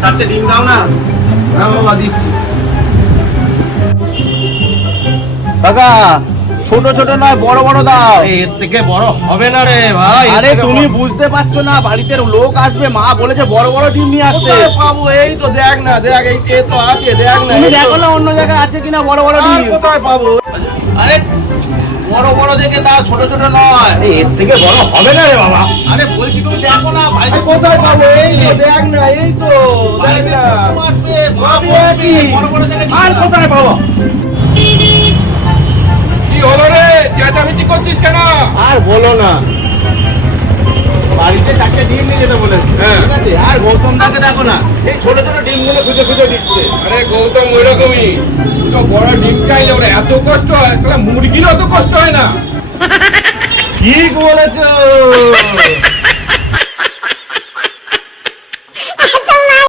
চারটে ডিম দাও না। হ্যাঁ বাবা দিচ্ছি। কাকা ছোট ছোট নয় বড় বড় দাও। এর থেকে বড় হবে না রে ভাই। আরে তুমি বুঝতে পারছো না, বাড়িতে লোক আসবে, মা বলেছে বড় বড় ডিম নিয়ে আসতে। কোথায় পাবো? এই তো দেখ না, দেখ এই কে তো আছে, দেখ না। তুমি দেখো না অন্য জায়গায় আছে কিনা বড় বড় আর ডিম। কোথায় পাবো? আরে বড় বড় দেখে দাও, ছোট ছোট নয়। এর থেকে বড় হবে না রে বাবা। আরে বলছি তুমি দেখো না বাড়িতে কোথায় পাবো? এই তো দেখ না, এই তো দেখ না। আসবে, পাবো কি? বড় বড় দেখে ডিম আর দাও। কোথায় পাবো? কি হলো রে, চেঁচামেচি করছিস কেন? আর বলো না, বাড়িতে চারটে ডিম নিয়ে যেতে বলেছে। হ্যাঁ। ঠিক আছে, আর গৌতম দাকে দেখো না, এই ছোট ছোট ডিমগুলো খুঁজে খুঁজে দিচ্ছে। আরে গৌতম ওইরকমই, তো বড় ডিম খাইলে ওরা এত কষ্ট হয়, তাহলে মুরগির অত কষ্ট হয় না। ঠিক বলেছো।